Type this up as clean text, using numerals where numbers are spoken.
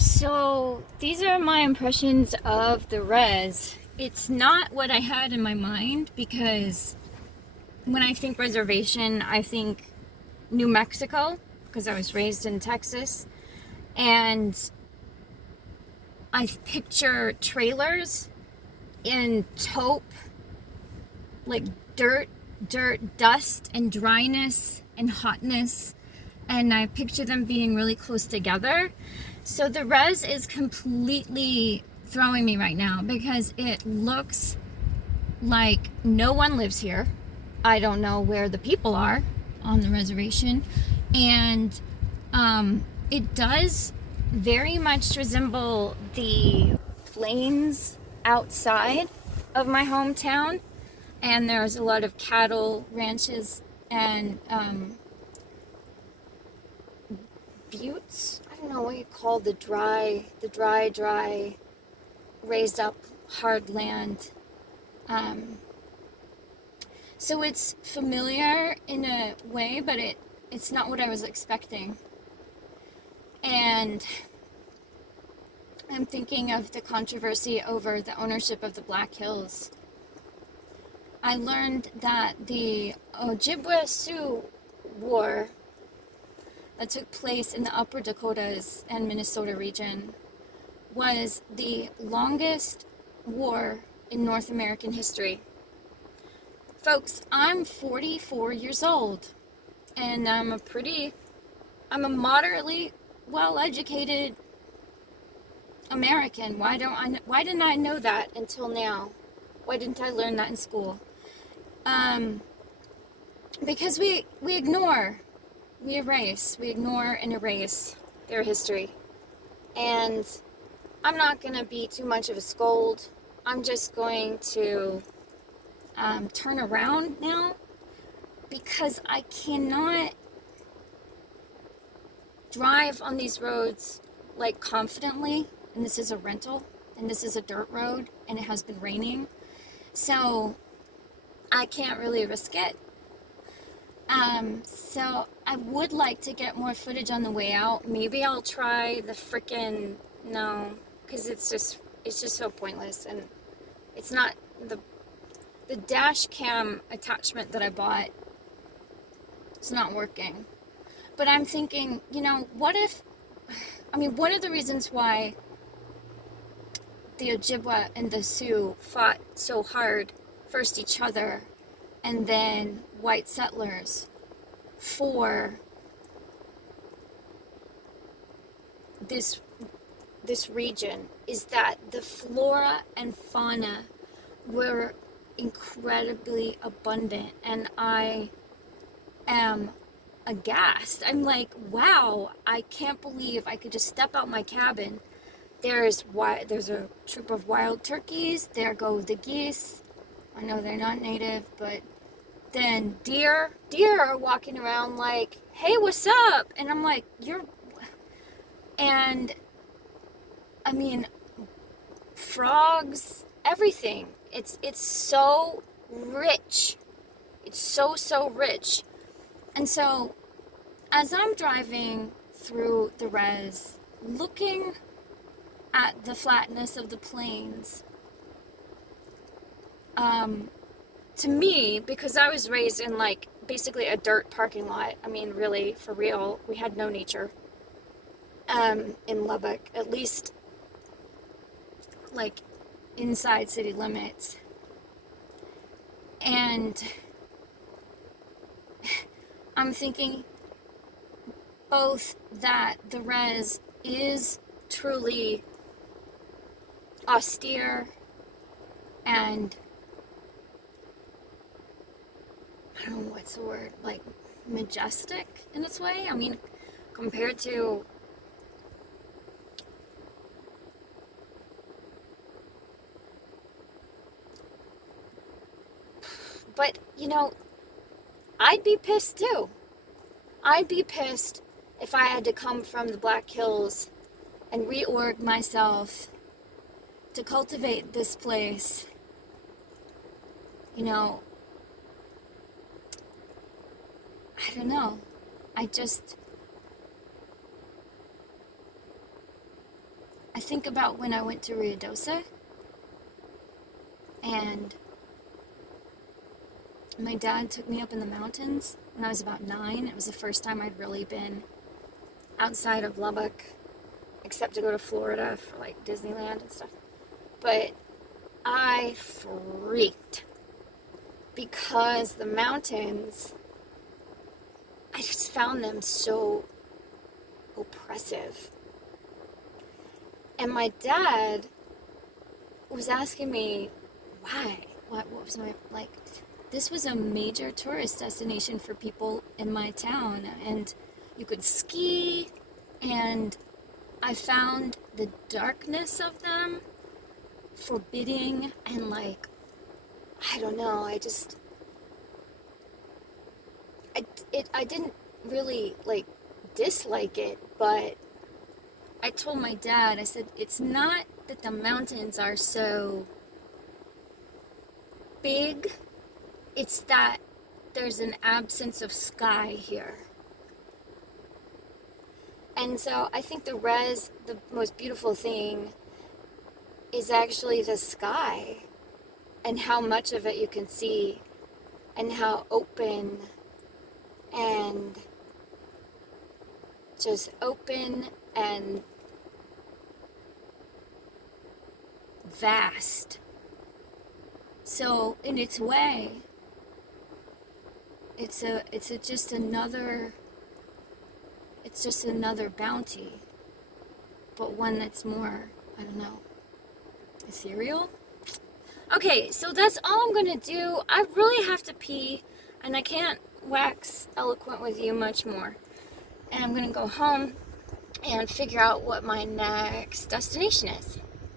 So these are my impressions of the res. It's not what I had in my mind because when I think reservation, I think New Mexico because I was raised in Texas, and I picture trailers in taupe, like dirt, dust, and dryness and hotness, and I picture them being really close together. So the res is completely throwing me right now because it looks like no one lives here. I don't know where the people are on the reservation. And it does very much resemble the plains outside of my hometown. And there's a lot of cattle ranches and buttes. I don't know what you call the dry, raised up hard land. So it's familiar in a way, but it's not what I was expecting. And I'm thinking of the controversy over the ownership of the Black Hills. I learned that the Ojibwe Sioux War that took place in the upper Dakotas and Minnesota region was the longest war in North American history. Folks, I'm 44 years old, and I'm a moderately well-educated American. Why didn't I know that until now? Why didn't I learn that in school? Because we ignore, we ignore and erase their history. And I'm not going to be too much of a scold. I'm just going to turn around now because I cannot drive on these roads like confidently. And this is a rental, and this is a dirt road, and it has been raining. So I can't really risk it. So I would like to get more footage on the way out. Maybe I'll try the frickin' no, because it's just so pointless, and it's not the dash cam attachment that I bought. It's not working. But I'm thinking, what if? I mean, one of the reasons why the Ojibwa and the Sioux fought so hard, first each other, and then white settlers for this region, is that the flora and fauna were incredibly abundant, and I am aghast. I'm like, wow, I can't believe I could just step out my cabin. There's a troop of wild turkeys. There go the geese. I know they're not native, but then deer are walking around like, hey, what's up? And I'm like, and I mean, frogs, everything. It's so rich. It's so rich. And so as I'm driving through the res, looking at the flatness of the plains, to me, because I was raised in like basically a dirt parking lot, I mean, really, for real, we had no nature in Lubbock, at least like inside city limits. And I'm thinking both that the res is truly austere and I don't know what's the word, like majestic in its way. I mean, compared to but I'd be pissed too. I'd be pissed if I had to come from the Black Hills and reorg myself to cultivate this place. I don't know. think about when I went to Ruidoso, and my dad took me up in the mountains when I was about 9. It was the first time I'd really been outside of Lubbock, except to go to Florida for like Disneyland and stuff. But I freaked because the mountains, I just found them so oppressive. And my dad was asking me why. What was my, like, this was a major tourist destination for people in my town, and you could ski, and I found the darkness of them forbidding, and like, I don't know, I didn't really like dislike it, but I told my dad, I said, it's not that the mountains are so big, it's that there's an absence of sky here. And so I think the most beautiful thing is actually the sky and how much of it you can see and how open and just open and vast. So in its way, it's just another bounty, but one that's more, I don't know, ethereal. Okay, so that's all I'm gonna do. I really have to pee, and I can't wax eloquent with you much more. And I'm gonna go home and figure out what my next destination is.